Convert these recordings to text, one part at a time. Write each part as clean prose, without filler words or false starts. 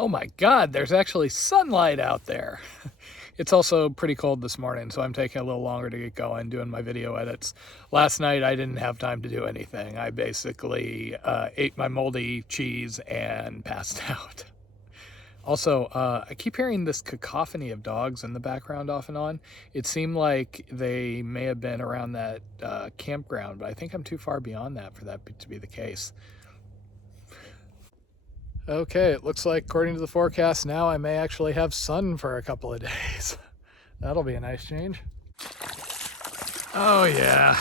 Oh my God, there's actually sunlight out there. It's also pretty cold this morning, so I'm taking a little longer to get going doing my video edits. Last night I didn't have time to do anything. I basically ate my moldy cheese and passed out. Also, I keep hearing this cacophony of dogs in the background off and on. It seemed like they may have been around that campground, but I think I'm too far beyond that for that to be the case. Okay, it looks like according to the forecast now I may actually have sun for a couple of days. That'll be a nice change. Oh yeah,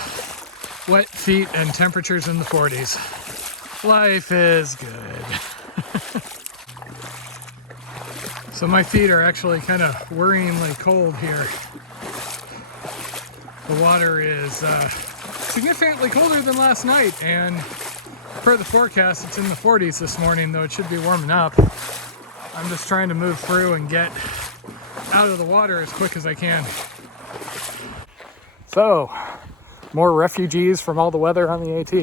wet feet and temperatures in the 40s. Life is good. So my feet are actually kind of worryingly cold here. The water is significantly colder than last night, and per the forecast, it's in the 40s this morning, though it should be warming up. I'm just trying to move through and get out of the water as quick as I can. So, more refugees from all the weather on the AT.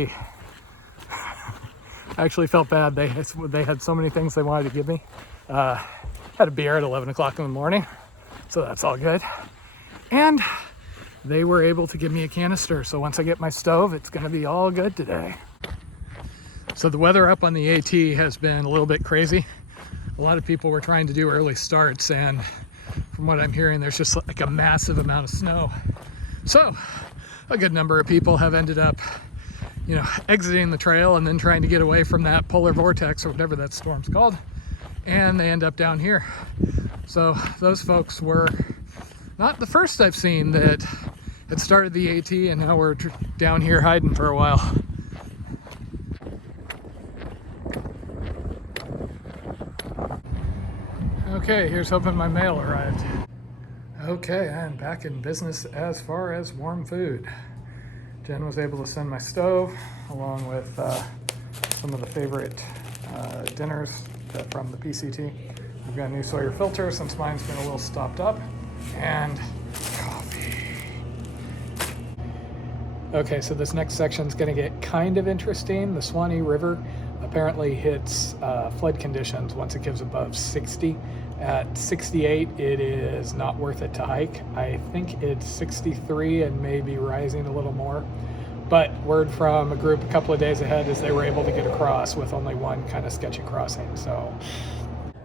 I actually felt bad. They had so many things they wanted to give me. Had a beer at 11 o'clock in the morning, so that's all good. And they were able to give me a canister, so once I get my stove, it's gonna be all good today. So the weather up on the AT has been a little bit crazy. A lot of people were trying to do early starts, and from what I'm hearing, there's just like a massive amount of snow. So a good number of people have ended up, exiting the trail and then trying to get away from that polar vortex or whatever that storm's called, and they end up down here. So those folks were not the first I've seen that had started the AT, and now we're down here hiding for a while. Okay, here's hoping my mail arrived. Okay, I'm back in business as far as warm food. Jen was able to send my stove along with some of the favorite dinners from the PCT. We've got a new Sawyer filter since mine's been a little stopped up, and coffee. Okay, so this next section is going to get kind of interesting. The Suwannee River apparently hits flood conditions once it gives above 60. At 68, it is not worth it to hike. I think it's 63 and maybe rising a little more. But word from a group a couple of days ahead is they were able to get across with only one kind of sketchy crossing. So,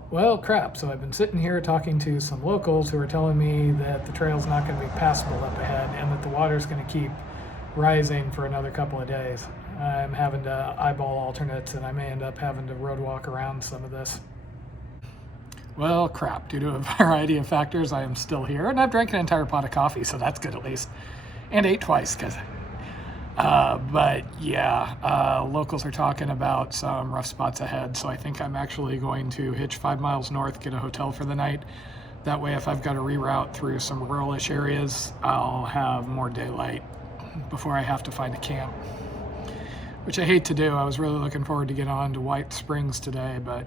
well, crap. So I've been sitting here talking to some locals who are telling me that the trail's not going to be passable up ahead and that the water's going to keep rising for another couple of days. I'm having to eyeball alternates, and I may end up having to road walk around some of this. Well, crap. Due to a variety of factors, I am still here, and I've drank an entire pot of coffee, so that's good at least. And ate twice, but yeah, locals are talking about some rough spots ahead, so I think I'm actually going to hitch 5 miles north, get a hotel for the night. That way, if I've got to reroute through some rural-ish areas, I'll have more daylight before I have to find a camp, which I hate to do. I was really looking forward to get on to White Springs today, but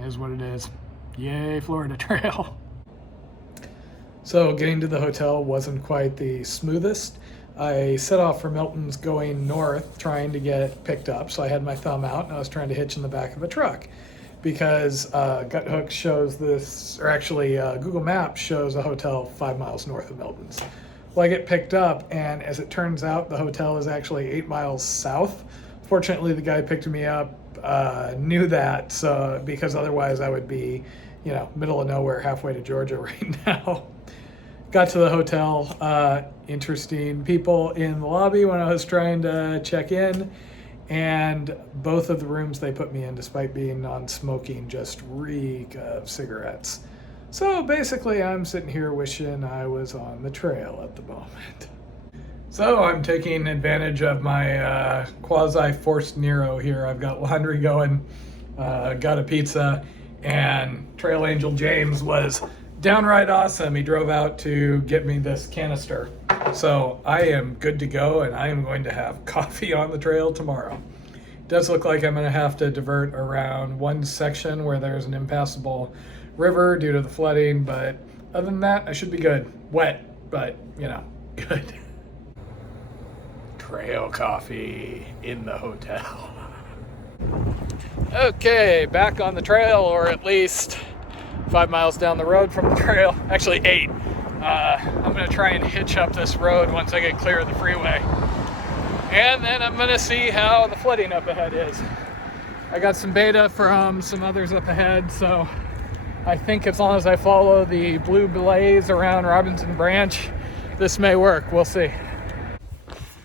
it is what it is. Yay, Florida Trail. So getting to the hotel wasn't quite the smoothest. I set off for Milton's going north, trying to get picked up. So I had my thumb out and I was trying to hitch in the back of a truck because Guthook shows this, or actually Google Maps shows a hotel 5 miles north of Milton's. Well, I get picked up, and as it turns out, the hotel is actually 8 miles south. Fortunately, the guy picked me up knew that, so because otherwise I would be, middle of nowhere, halfway to Georgia right now. Got to the hotel, interesting people in the lobby when I was trying to check in, and both of the rooms they put me in, despite being non-smoking, just reek of cigarettes. So basically I'm sitting here wishing I was on the trail at the moment. So I'm taking advantage of my quasi-forced Nero here. I've got laundry going, got a pizza, and Trail Angel James was downright awesome. He drove out to get me this canister. So I am good to go, and I am going to have coffee on the trail tomorrow. It does look like I'm going to have to divert around one section where there's an impassable river due to the flooding, but other than that, I should be good. Wet, but, good. Trail coffee in the hotel. Okay, back on the trail, or at least 5 miles down the road from the trail. Actually 8. I'm gonna try and hitch up this road once I get clear of the freeway. And then I'm gonna see how the flooding up ahead is. I got some beta from some others up ahead, so I think as long as I follow the blue blaze around Robinson Branch, this may work. We'll see.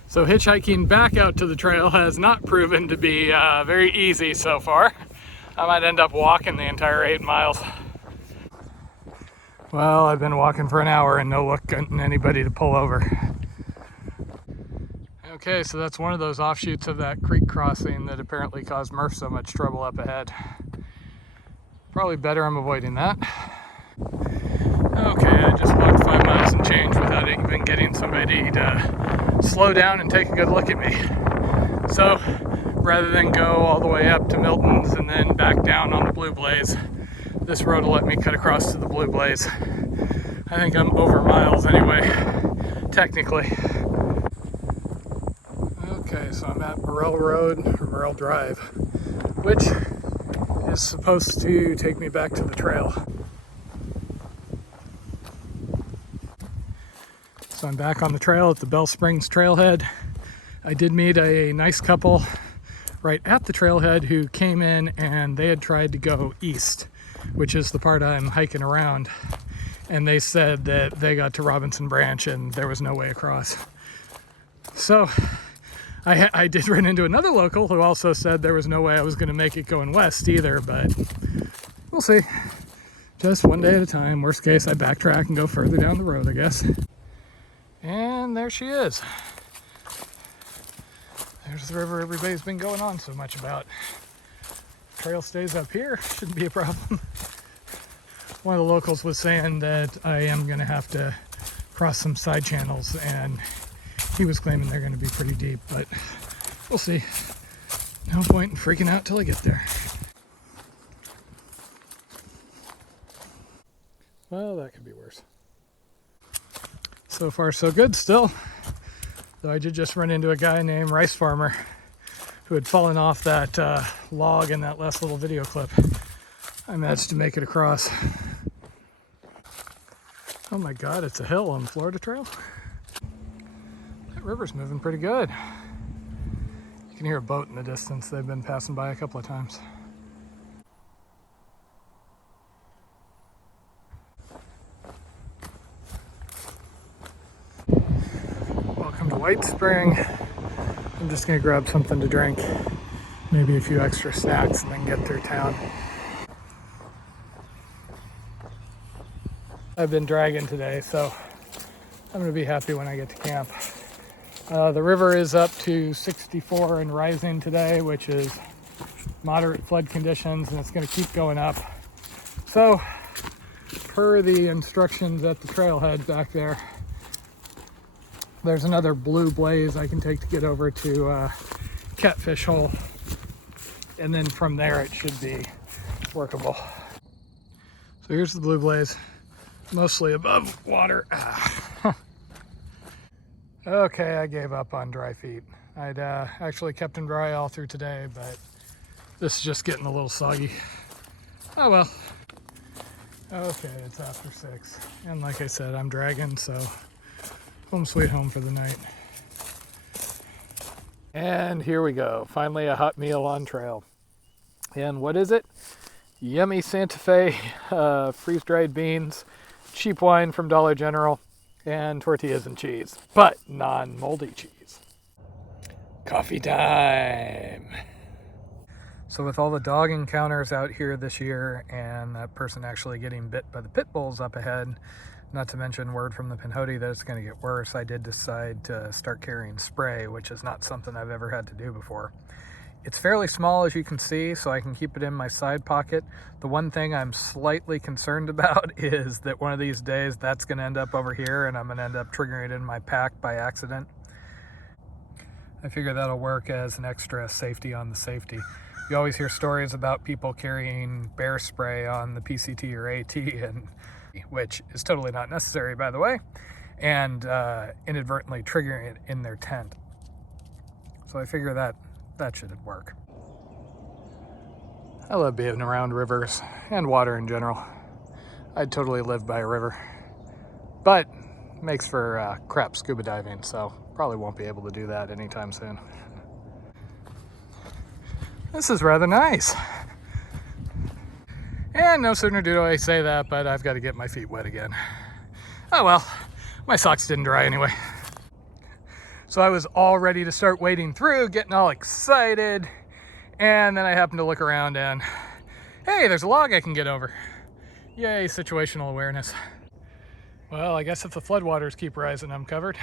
So hitchhiking back out to the trail has not proven to be very easy so far. I might end up walking the entire 8 miles. Well, I've been walking for an hour and no luck getting anybody to pull over. Okay, so that's one of those offshoots of that creek crossing that apparently caused Murph so much trouble up ahead. Probably better I'm avoiding that. Okay, I just walked 5 miles and change without even getting somebody to slow down and take a good look at me. So rather than go all the way up to Milton's and then back down on the Blue Blaze, this road will let me cut across to the Blue Blaze. I think I'm over miles anyway, technically. Okay, so I'm at Morrell Road, or Morrell Drive, which is supposed to take me back to the trail. So I'm back on the trail at the Bell Springs trailhead. I did meet a nice couple right at the trailhead who came in and they had tried to go east, which is the part I'm hiking around. And they said that they got to Robinson Branch and there was no way across. So I did run into another local who also said there was no way I was going to make it going west either, but we'll see. Just one day at a time. Worst case, I backtrack and go further down the road, I guess. And there she is. There's the river everybody's been going on so much about. Trail stays up here, shouldn't be a problem. One of the locals was saying that I am going to have to cross some side channels, and he was claiming they're going to be pretty deep, but we'll see. No point in freaking out till I get there. Well, that could be worse. So far, so good still. Though I did just run into a guy named Rice Farmer who had fallen off that log in that last little video clip. I managed to make it across. Oh my God, it's a hill on the Florida Trail. That river's moving pretty good. You can hear a boat in the distance. They've been passing by a couple of times. Welcome to White Spring. I'm just gonna grab something to drink, maybe a few extra snacks, and then get through town. I've been dragging today, so I'm gonna be happy when I get to camp. The river is up to 64 and rising today, which is moderate flood conditions, and it's gonna keep going up. So, per the instructions at the trailhead back there, there's another blue blaze I can take to get over to Catfish Hole, and then from there it should be workable. So here's the blue blaze, mostly above water. Okay, I gave up on dry feet. I'd actually kept them dry all through today, but this is just getting a little soggy. Oh well. Okay, it's after 6, and like I said, I'm dragging, so home sweet home for the night. And here we go. Finally a hot meal on trail. And what is it? Yummy Santa Fe freeze-dried beans, cheap wine from Dollar General, and tortillas and cheese, but non-moldy cheese. Coffee time! So with all the dog encounters out here this year and that person actually getting bit by the pit bulls up ahead, not to mention word from the Pinhoti that it's going to get worse, I did decide to start carrying spray, which is not something I've ever had to do before. It's fairly small, as you can see, so I can keep it in my side pocket. The one thing I'm slightly concerned about is that one of these days that's going to end up over here and I'm going to end up triggering it in my pack by accident. I figure that'll work as an extra safety on the safety. You always hear stories about people carrying bear spray on the PCT or AT, and which is totally not necessary, by the way, and inadvertently triggering it in their tent. So I figure that should work. I love being around rivers and water in general. I'd totally live by a river, but makes for crap scuba diving, so probably won't be able to do that anytime soon. This is rather nice. And no sooner do I say that, but I've got to get my feet wet again. Oh well, my socks didn't dry anyway. So I was all ready to start wading through, getting all excited, and then I happened to look around and, hey, there's a log I can get over. Yay, situational awareness. Well, I guess if the floodwaters keep rising, I'm covered.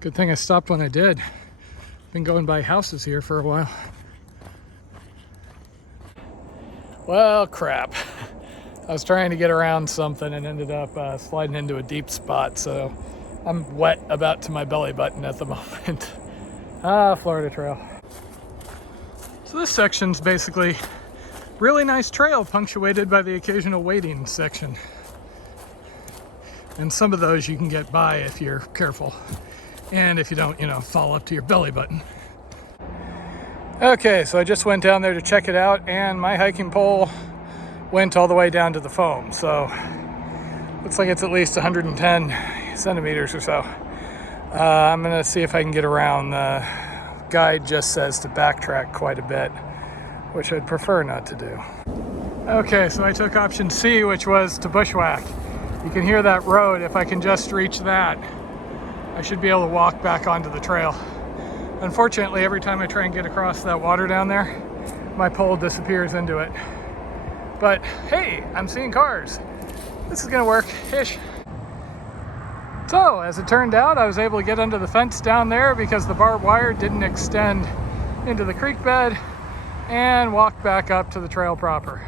Good thing I stopped when I did. Been going by houses here for a while. Well, crap. I was trying to get around something and ended up sliding into a deep spot, so I'm wet about to my belly button at the moment. Florida Trail. So this section's basically really nice trail punctuated by the occasional wading section. And some of those you can get by if you're careful. And if you don't, fall up to your belly button. Okay, so I just went down there to check it out, and my hiking pole went all the way down to the foam. So looks like it's at least 110 centimeters or so. I'm gonna see if I can get around. The guide just says to backtrack quite a bit, which I'd prefer not to do. Okay, so I took option C, which was to bushwhack. You can hear that road. If I can just reach that, I should be able to walk back onto the trail. Unfortunately, every time I try and get across that water down there, my pole disappears into it. But hey, I'm seeing cars. This is gonna work-ish. So, as it turned out, I was able to get under the fence down there because the barbed wire didn't extend into the creek bed, and walk back up to the trail proper.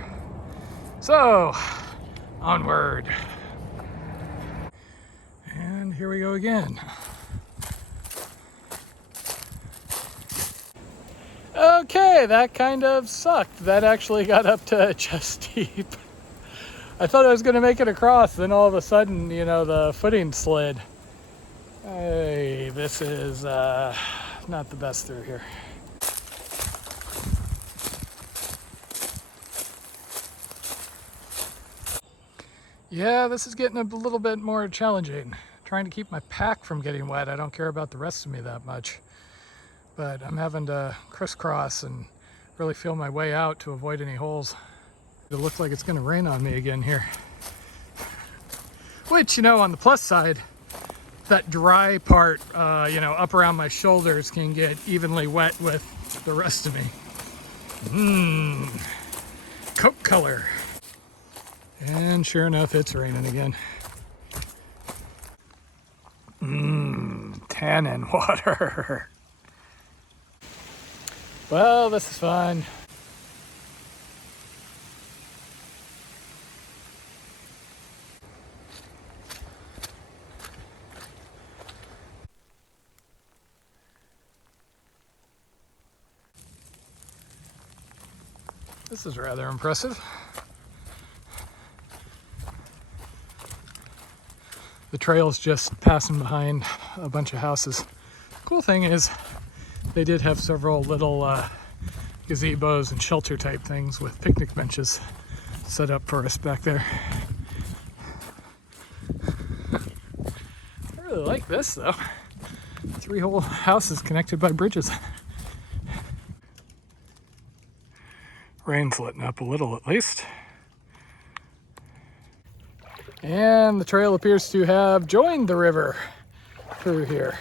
So, onward. And here we go again. Okay, that kind of sucked. That actually got up to chest deep. I thought I was going to make it across, then all of a sudden, the footing slid. Hey, this is not the best through here. Yeah, this is getting a little bit more challenging. Trying to keep my pack from getting wet. I don't care about the rest of me that much. But I'm having to crisscross and really feel my way out to avoid any holes. It looks like it's going to rain on me again here. Which, on the plus side, that dry part, up around my shoulders can get evenly wet with the rest of me. Coke color. And sure enough, it's raining again. Tannin water. Well, this is fun. This is rather impressive. The trail's just passing behind a bunch of houses. Cool thing is, they did have several little gazebos and shelter type things with picnic benches set up for us back there. I really like this though. 3 whole houses connected by bridges. Rain's letting up a little at least. And the trail appears to have joined the river through here.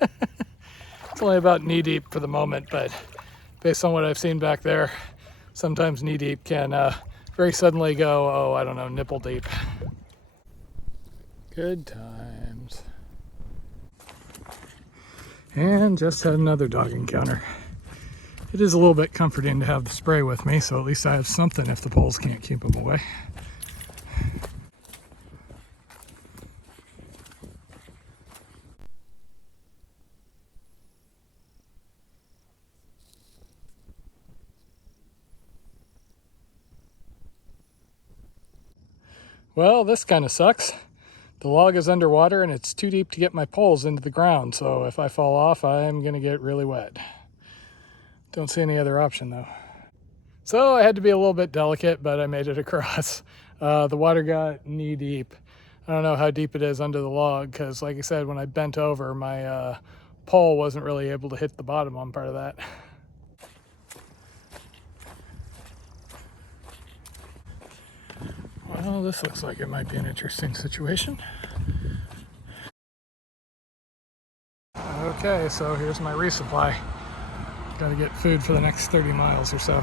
It's only about knee deep for the moment, but based on what I've seen back there, sometimes knee deep can very suddenly go, I don't know, nipple deep. Good times. And just had another dog encounter. It is a little bit comforting to have the spray with me, so at least I have something if the poles can't keep them away. Well, this kind of sucks. The log is underwater and it's too deep to get my poles into the ground, so if I fall off, I'm going to get really wet. Don't see any other option though. So I had to be a little bit delicate, but I made it across. The water got knee deep. I don't know how deep it is under the log because, like I said, when I bent over, my pole wasn't really able to hit the bottom on part of that. Well, this looks like it might be an interesting situation. Okay, so here's my resupply. Gotta get food for the next 30 miles or so.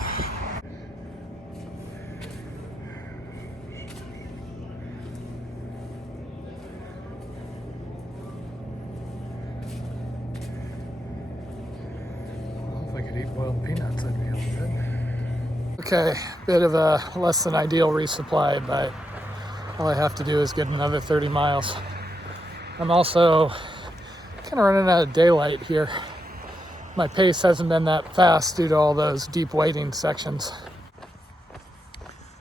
Well, if I could eat boiled peanuts, I'd be able to. Okay, bit of a less than ideal resupply, but all I have to do is get another 30 miles. I'm also kind of running out of daylight here. My pace hasn't been that fast due to all those deep wading sections.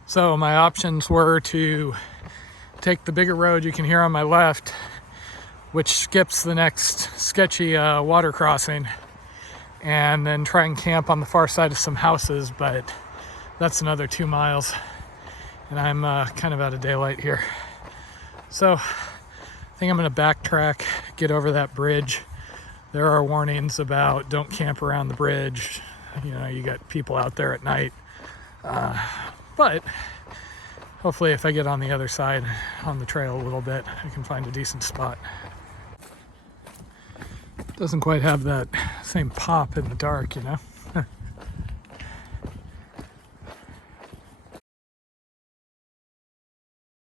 So my options were to take the bigger road you can hear on my left, which skips the next sketchy water crossing, and then try and camp on the far side of some houses, but that's another 2 miles, and I'm kind of out of daylight here. So I think I'm gonna backtrack, get over that bridge. There are warnings about don't camp around the bridge. You know, you got people out there at night. But hopefully if I get on the other side on the trail a little bit, I can find a decent spot. Doesn't quite have that same pop in the dark, you know?